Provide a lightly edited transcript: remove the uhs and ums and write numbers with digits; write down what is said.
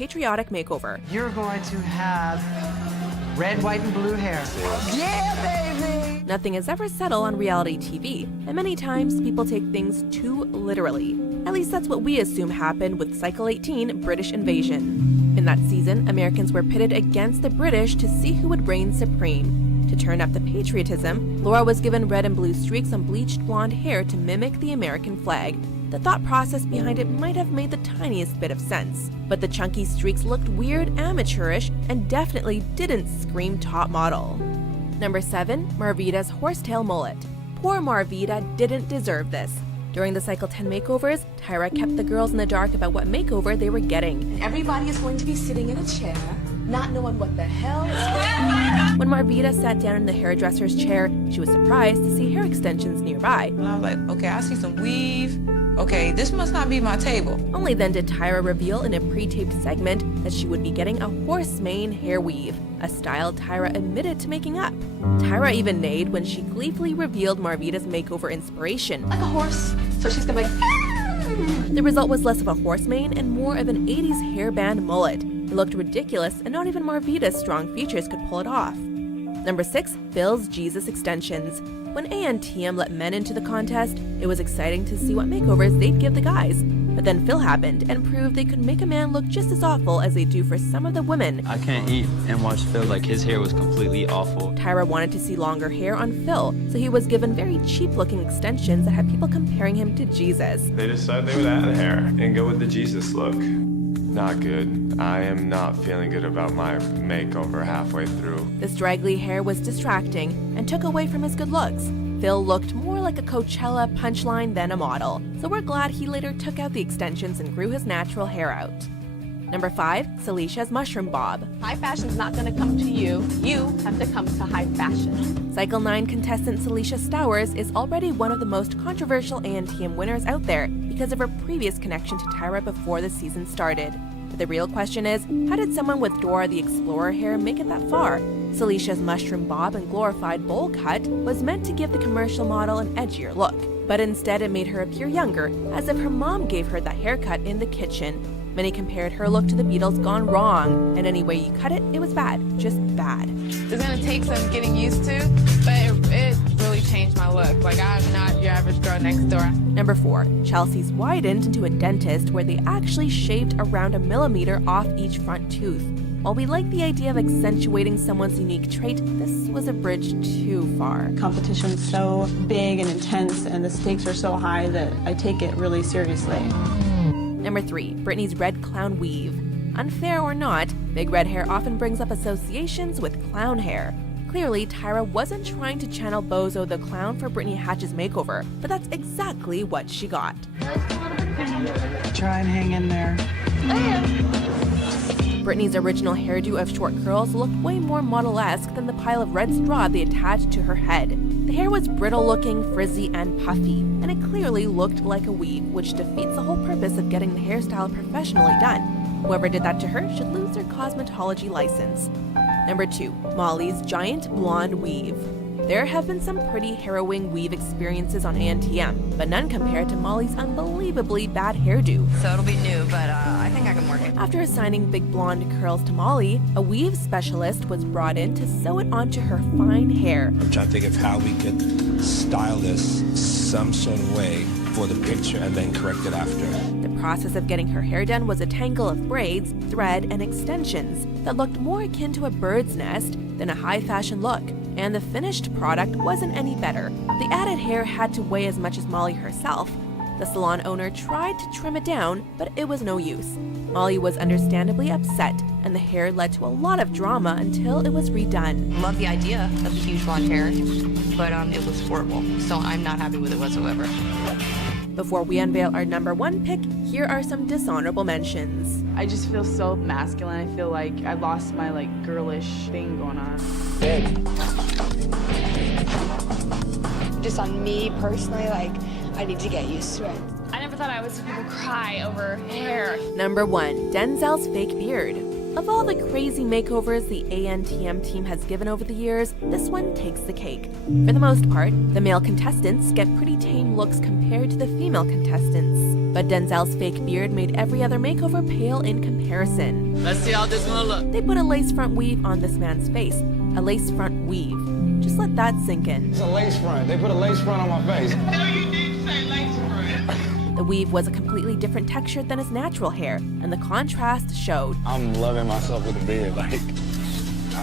patriotic makeover. You're going to have red, white, and blue hair. Yeah, baby! Nothing is ever settled on reality TV, and many times people take things too literally. At least that's what we assume happened with Cycle 18, British Invasion. In that season, Americans were pitted against the British to see who would reign supreme. To turn up the patriotism, Laura was given red and blue streaks on bleached blonde hair to mimic the American flag. The thought process behind it might have made the tiniest bit of sense, but the chunky streaks looked weird, amateurish, and definitely didn't scream top model. Number 7. Marvita's horsetail mullet. Poor Marvita didn't deserve this. During the Cycle 10 makeovers, Tyra kept the girls in the dark about what makeover they were getting. Everybody is going to be sitting in a chair, not knowing what the hell is happening. When Marvita sat down in the hairdresser's chair, she was surprised to see hair extensions nearby. And I was like, okay, I see some weave. Okay, this must not be my table. Only then did Tyra reveal in a pre-taped segment that she would be getting a horse mane hair weave, a style Tyra admitted to making up. Tyra even neighed when she gleefully revealed Marvita's makeover inspiration. Like a horse, so she's gonna be like, The result was less of a horse mane and more of an 80s hairband mullet. It looked ridiculous, and not even Marvita's strong features could pull it off. Number 6. Phil's Jesus extensions. When ANTM let men into the contest, it was exciting to see what makeovers they'd give the guys. But then Phil happened and proved they could make a man look just as awful as they do for some of the women. I can't eat and watch Phil, like his hair was completely awful. Tyra wanted to see longer hair on Phil, so he was given very cheap-looking extensions that had people comparing him to Jesus. They decided they would add hair and go with the Jesus look. Not good. I am not feeling good about my makeover halfway through. The straggly hair was distracting and took away from his good looks. Phil looked more like a Coachella punchline than a model, so we're glad he later took out the extensions and grew his natural hair out. Number 5. Celicia's mushroom bob. high fashion's not gonna come to you. You have to come to high fashion. Cycle 9 contestant Celicia Stowers is already one of the most controversial ANTM winners out there because of her previous connection to Tyra before the season started. But the real question is, how did someone with Dora the Explorer hair make it that far? Celicia's mushroom bob and glorified bowl cut was meant to give the commercial model an edgier look, but instead it made her appear younger, as if her mom gave her that haircut in the kitchen. Many compared her look to the Beatles gone wrong, and any way you cut it, it was bad, just bad. It's gonna take some getting used to, but it really changed my look. Like, I'm not your average girl next door. Number 4. Chelsea's widened into a dentist where they actually shaved around 1 millimeter off each front tooth. While we like the idea of accentuating someone's unique trait, this was a bridge too far. Competition's so big and intense, and the stakes are so high that I take it really seriously. Number 3. Britney's red clown weave. Unfair or not, big red hair often brings up associations with clown hair. Clearly, Tyra wasn't trying to channel Bozo the Clown for Brittany Hatch's makeover, but that's exactly what she got. Try and hang in there. Britney's original hairdo of short curls looked way more model-esque than the pile of red straw they attached to her head. The hair was brittle-looking, frizzy, and puffy, and it clearly looked like a weave, which defeats the whole purpose of getting the hairstyle professionally done. Whoever did that to her should lose their cosmetology license. Number 2. Molly's giant blonde weave. There have been some pretty harrowing weave experiences on ANTM, but none compared to Molly's unbelievably bad hairdo. So it'll be new, but I think I can work it. After assigning big blonde curls to Molly, a weave specialist was brought in to sew it onto her fine hair. I'm trying to think of how we could style this some sort of way for the picture and then correct it after. The process of getting her hair done was a tangle of braids, thread, and extensions that looked more akin to a bird's nest than a high-fashion look, and the finished product wasn't any better. The added hair had to weigh as much as Molly herself. The salon owner tried to trim it down, but it was no use. Molly was understandably upset, and the hair led to a lot of drama until it was redone. Love the idea of the huge blonde hair, but it was horrible, so I'm not happy with it whatsoever. Before we unveil our number 1 pick, here are some dishonorable mentions. I just feel so masculine. I feel like I lost my girlish thing going on. Just on me personally, I need to get used to it. I never thought I would see people cry over hair. Number 1. Denzel's fake beard. Of all the crazy makeovers the ANTM team has given over the years, this one takes the cake. For the most part, the male contestants get pretty tame looks compared to the female contestants. But Denzel's fake beard made every other makeover pale in comparison. Let's see how this one look. They put a lace front weave on this man's face. A lace front weave. Just let that sink in. It's a lace front. They put a lace front on my face. No, you didn't say lace front. The weave was a completely different texture than his natural hair, and the contrast showed. I'm loving myself with the beard. Like,